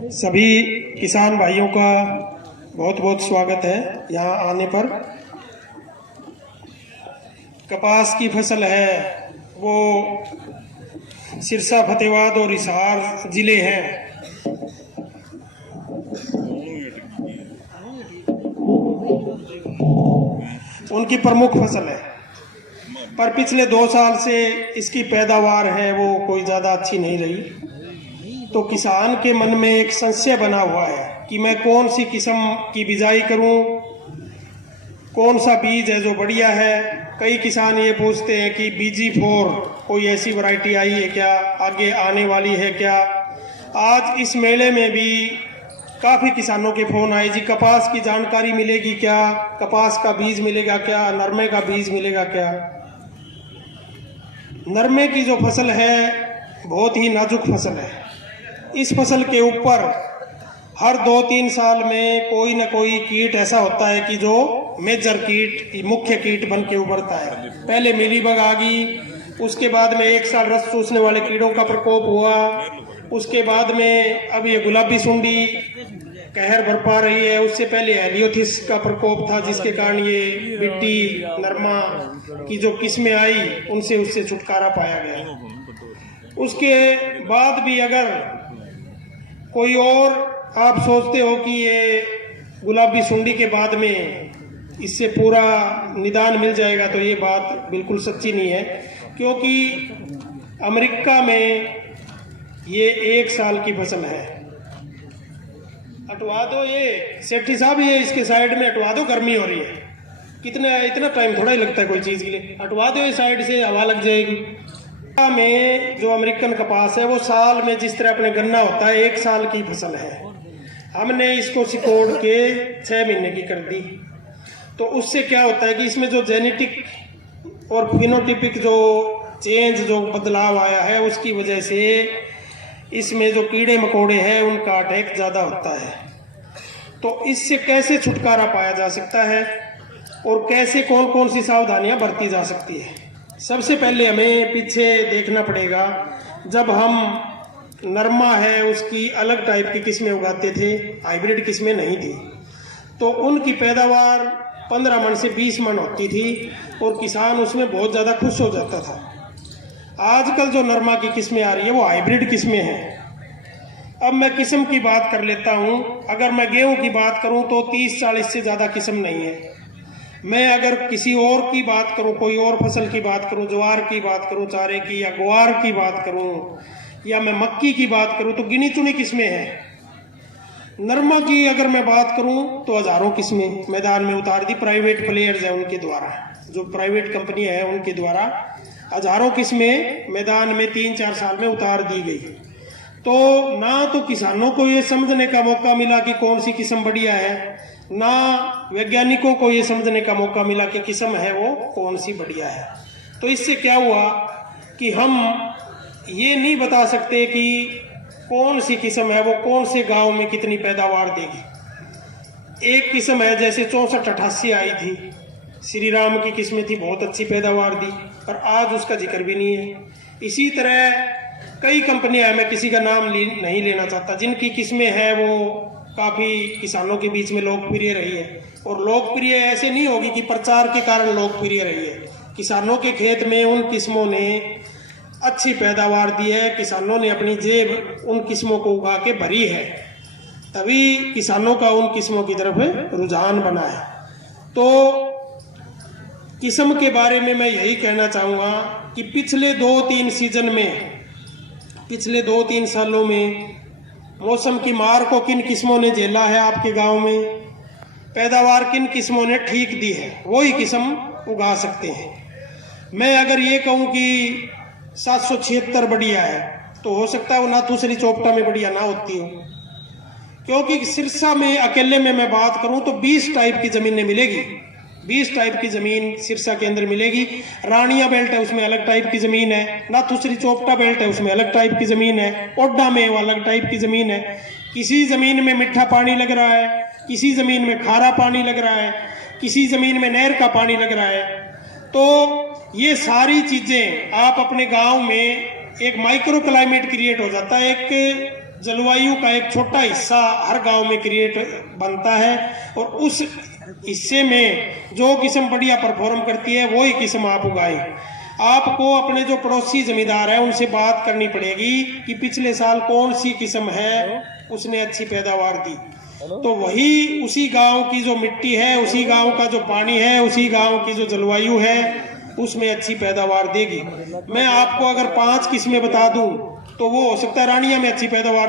सभी किसान भाइयों का बहुत बहुत स्वागत है यहाँ आने पर। कपास की फसल है वो सिरसा, फतेहाबाद और हिसार जिले हैं। उनकी प्रमुख फसल है, पर पिछले 2 साल से इसकी पैदावार है वो कोई ज़्यादा अच्छी नहीं रही। तो किसान के मन में एक संशय बना हुआ है कि मैं कौन सी किस्म की बिजाई करूं, कौन सा बीज है जो बढ़िया है। कई किसान ये पूछते हैं कि BG4 कोई ऐसी वैरायटी आई है क्या, आगे आने वाली है क्या। आज इस मेले में भी काफ़ी किसानों के फ़ोन आए, जी कपास की जानकारी मिलेगी क्या, कपास का बीज मिलेगा क्या, नरमे का बीज मिलेगा क्या। नरमे की जो फसल है बहुत ही नाजुक फसल है। इस फसल के ऊपर हर 2-3 साल में कोई ना कोई कीट ऐसा होता है कि जो मेजर कीट, मुख्य कीट बन के उभरता है। पहले मिलीबग आ गई, उसके बाद में 1 साल रस चूसने वाले कीड़ों का प्रकोप हुआ, उसके बाद में अब ये गुलाबी सुंडी कहर बरपा रही है। उससे पहले हेलियोथिस का प्रकोप था जिसके कारण ये बिट्टी नरमा की जो किस्में आई उनसे उससे छुटकारा पाया गया। उसके बाद भी अगर कोई और आप सोचते हो कि ये गुलाबी सुंडी के बाद में इससे पूरा निदान मिल जाएगा, तो ये बात बिल्कुल सच्ची नहीं है। क्योंकि अमेरिका में ये 1 साल की फसल है। हटवा दो ये सेठी साहब, ये इसके साइड में हटवा दो, गर्मी हो रही है। इतना टाइम थोड़ा ही लगता है कोई चीज़ के लिए। हटवा दो ये साइड से, हवा लग जाएगी। में जो अमेरिकन कपास है वो साल में जिस तरह अपने गन्ना होता है 1 साल की फसल है। हमने इसको सिकोड़ के 6 महीने की कर दी। तो उससे क्या होता है कि इसमें जो जेनेटिक और फिनोटिपिक जो चेंज, जो बदलाव आया है, उसकी वजह से इसमें जो कीड़े मकोड़े हैं उनका अटैक ज़्यादा होता है। तो इससे कैसे छुटकारा पाया जा सकता है और कैसे कौन कौन सी सावधानियां बरती जा सकती है। सबसे पहले हमें पीछे देखना पड़ेगा। जब हम नरमा है उसकी अलग टाइप की किस्में उगाते थे, हाइब्रिड किस्में नहीं थी, तो उनकी पैदावार 15 मन से 20 मन होती थी और किसान उसमें बहुत ज़्यादा खुश हो जाता था। आजकल जो नरमा की किस्में आ रही है वो हाइब्रिड किस्में हैं। अब मैं किस्म की बात कर लेता हूँ। अगर मैं गेहूँ की बात करूँ तो 30-40 से ज़्यादा किस्म नहीं है। मैं अगर किसी और की बात करूं, कोई और फसल की बात करूं, ज्वार की बात करूं, चारे की या ग्वार की बात करूं, या मैं मक्की की बात करूं, तो गिनी चुनी किस्में हैं। नरमा की अगर मैं बात करूं तो हजारों किस्में मैदान में उतार दी। प्राइवेट प्लेयर्स हैं उनके द्वारा, जो प्राइवेट कंपनी है उनके द्वारा हजारों किस्में मैदान में 3-4 साल में उतार दी गई। तो ना तो किसानों को ये समझने का मौका मिला कि कौन सी किस्म बढ़िया है, ना वैज्ञानिकों को ये समझने का मौका मिला कि किस्म है वो कौन सी बढ़िया है। तो इससे क्या हुआ कि हम ये नहीं बता सकते कि कौन सी किस्म है वो कौन से गांव में कितनी पैदावार देगी। एक किस्म है जैसे 64-88 आई थी, श्री राम की किस्में थी, बहुत अच्छी पैदावार दी, पर आज उसका जिक्र भी नहीं है। इसी तरह कई कंपनियां हैं, मैं किसी का नाम नहीं लेना चाहता, जिनकी किस्में हैं वो काफ़ी किसानों के बीच में लोकप्रिय रही है। और लोकप्रिय ऐसे नहीं होगी कि प्रचार के कारण लोकप्रिय रही है। किसानों के खेत में उन किस्मों ने अच्छी पैदावार दी है, किसानों ने अपनी जेब उन किस्मों को उगा के भरी है, तभी किसानों का उन किस्मों की तरफ रुझान बना है। तो किस्म के बारे में मैं यही कहना चाहूँगा कि पिछले 2-3 सीजन में, पिछले 2-3 सालों में मौसम की मार को किन किस्मों ने झेला है, आपके गांव में पैदावार किन किस्मों ने ठीक दी है, वही किस्म उगा सकते हैं। मैं अगर ये कहूँ कि 776 बढ़िया है, तो हो सकता है वो ना दूसरी चोपटा में बढ़िया ना होती हो। क्योंकि सिरसा में अकेले में मैं बात करूँ तो 20 टाइप की ज़मीनें मिलेगी। 20 टाइप की ज़मीन सिरसा के अंदर मिलेगी। रानिया बेल्ट है उसमें अलग टाइप की ज़मीन है, ना दूसरी चोपटा बेल्ट है उसमें अलग टाइप की ज़मीन है, ओड्डा में वो अलग टाइप की ज़मीन है। किसी ज़मीन में मीठा पानी लग रहा है, किसी ज़मीन में खारा पानी लग रहा है, किसी ज़मीन में नहर का पानी लग रहा है। तो ये सारी चीज़ें आप अपने गांव में एक माइक्रो क्लाइमेट क्रिएट हो जाता है, एक जलवायु का एक छोटा हिस्सा हर गांव में क्रिएट बनता है और उस हिस्से में जो किस्म बढ़िया परफॉर्म करती है वही किस्म आप उगाएं। आपको अपने जो पड़ोसी जमींदार है उनसे बात करनी पड़ेगी कि पिछले साल कौन सी किस्म है उसने अच्छी पैदावार दी, तो वही उसी गांव की जो मिट्टी है, उसी गांव का जो पानी है, उसी गांव की जो जलवायु है उसमें अच्छी पैदावार देगी। मैं आपको अगर 5 किस्में बता दूं तो वो हो सकता है रानिया में अच्छी पैदावार